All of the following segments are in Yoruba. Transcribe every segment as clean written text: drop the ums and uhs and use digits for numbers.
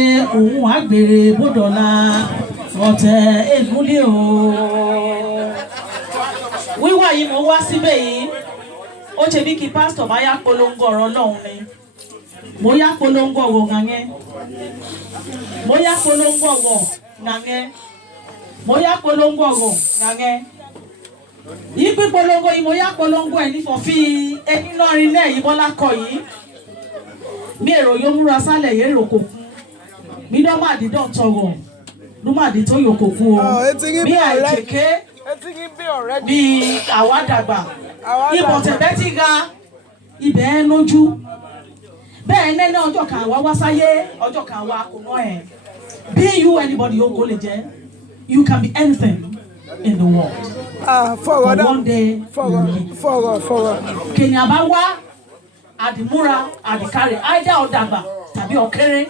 òun àgbèrè bódọ̀lá ọ̀tẹ̀ ègúnlé o. Wíwá yìí mo wá síbẹ̀ yìí ó ṣe bí kí pásítọ̀ bá yá polongo ọ̀rọ̀ Ọlọ́run ni. Mo yá polongo ọ̀rọ̀ ngàngẹ́. Mo yá polongo ọ̀rọ̀ ngàngẹ́. Mo yá polongo ọ̀rọ̀ ngàngẹ́. Yìí pín polongo yìí mo yá polongo ẹ̀ nífọ̀ fi ẹni náà rí náà yìí Bọ́lá kọ yìí. Mi èrò yóò múra sálẹ̀ yẹn rò kò kún. Mi dọ́ máa di dán tọrọ. Ló máa di tó yòókù fún o. Mi àìjèké bí àwa dàgbà. Ibọ̀ tẹ̀bẹ́ ti ga ibẹ̀ ẹ lójú. Bẹ́ẹ̀ nẹ́nẹ́ ọjọ́ kan àwa wá sáyé ọjọ́ kan àwa kò mọ́ ẹ̀. Being you anybody yóò kó lè jẹ́. You can be anything in the world. Forward. But one day Forward. Kènyàn bá wá àdìmúra àdìkárẹ̀ áìdá ọ̀dàgbà tàbí ọ̀kẹ́rẹ́.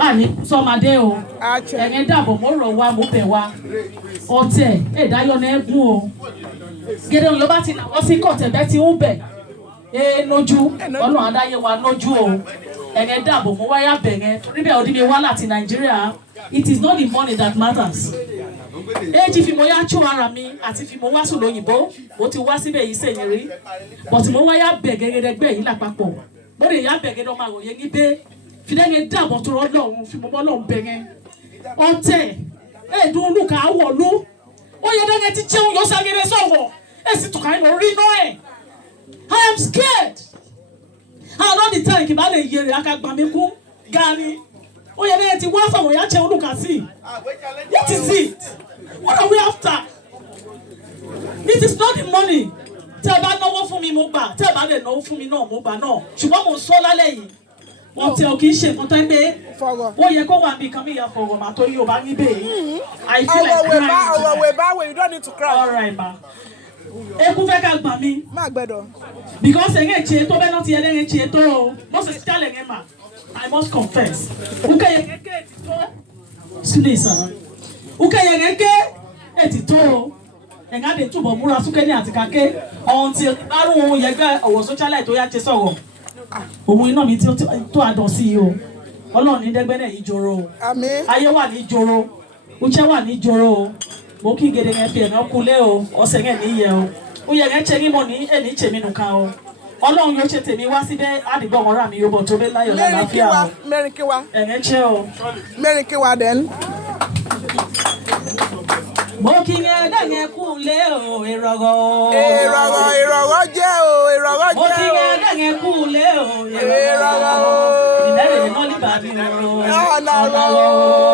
Àní sọmadé o. Ẹ̀yẹn dàbọ̀ mo rọ̀ wá mo bẹ̀ wá. Ọ̀tẹ̀ ẹ̀dáyọ̀ náà gún o. Gẹ́gẹ́ ló bá ti nà wọ́n sí kọ̀tẹ̀bẹ́ ti ń bẹ̀. Nójú ọ̀nà àdáyé wa nójú o. Ẹ̀yẹn dàbọ̀ mo wáyà bẹ̀rẹ̀ torí bẹ́ẹ̀ ọdún mi wá láti Nàìjíríà. It is not the money that matters. Èjì fi mo yá tú ara mi àti fi mo wá sùn lóyìnbó. Mo ti wá síbẹ̀ yìí sẹ́yìn rí. But mo wáyà bẹ̀ gẹ́gẹ́dẹ́gbẹ́ yìí lápapọ̀. Mo lè yá bẹ̀ gẹ́gẹ́ ọmọ àwòyẹ ní bẹ́ẹ̀. Fidẹ́gẹ́ dàbọ̀ tó rọ́lọ́run fi mo bọ́ lọ́n bẹ̀rẹ̀. Ọ̀tẹ̀ ẹ̀ẹ́dùn olùkà àwọ̀lú. Ó yẹ dẹ́gẹ́ ti jẹun yóò ságẹ́rẹ́ sọ̀rọ̀. Èsì tùkà yín lọ rí náà ẹ̀. I am scared. All the time kì bá lè yẹrẹ akagbà mi kú gani. Ó yẹ dẹ́gẹ́ ti wá sọ̀rọ̀ yá jẹun olùkà sí. What is it? What are we after? It is not the money. Tẹ́ ẹ bá náwó fún mi mo gbà. Tẹ́ ẹ bá lè náwó fún mi náà mo gbà náà. Ṣùgbọ́n mo sọ lálẹ́ yìí. Wọ́n ti ò kì í ṣe nǹkan tó ń gbé. Ó yẹ kó wà bí kan mi yà fọwọ́ màá tó yóò bá níbẹ̀. I feel like crying tonight. You don't need to cry. All right, ma. Eku fẹ́ ká gbà mí. Má gbẹ́dọ̀. Because ẹ̀yẹ́ ṣe tó bẹ́ẹ̀ náà ti ẹlẹ́yìn ṣe tó o. Moses Charles ẹ̀yẹ́ mà. I must confess. Uke yẹn ké ti tó. Sílẹ̀ sàn. Uke yẹn ké ti tó o. Ẹ̀yà lè túbọ̀ múra súnkẹ́ ní àtìkáké. Ọ̀hún ti bárùn ohun yẹn gbẹ́ ọ̀wọ̀ socialite tó yá ṣe sọ̀rọ̀. Òun iná mi tó àdán sí i o. Ọlọ́run ní dẹ́gbẹ́ náà yìí joro o. Àmín. Ayé wà ní joro. Uche wà ní joro o. Mo kí gèdè yẹn fi ẹ̀nà kulé o. Ọ̀sẹ̀ yẹn ní yẹ o. Ó yẹ yẹn ṣe ní mo ní ẹ̀ní ṣèmi nìkan o. Ọlọ́run yóò ṣe tèmi wá síbẹ̀ àdìgbò ọ̀rá mi yóò bọ̀ tó bẹ́ láyọ̀ lálàáfíà o. Mẹ́rin kí wa. Ẹ̀yẹn ṣe o. Mẹ́rin kí wa then. Mo kí yẹn dẹ́yẹn kulé o. Ìrọ̀rọ̀. Ìrọ̀rọ̀ jẹ́ o. Ìrọ̀rọ̀ Mo kí jẹ́ o. yẹn dẹ́yẹn kulé o. Ìrọ̀rọ̀. Ìdẹ́rẹ̀ náà nígbà mi o. Ọ̀nà o.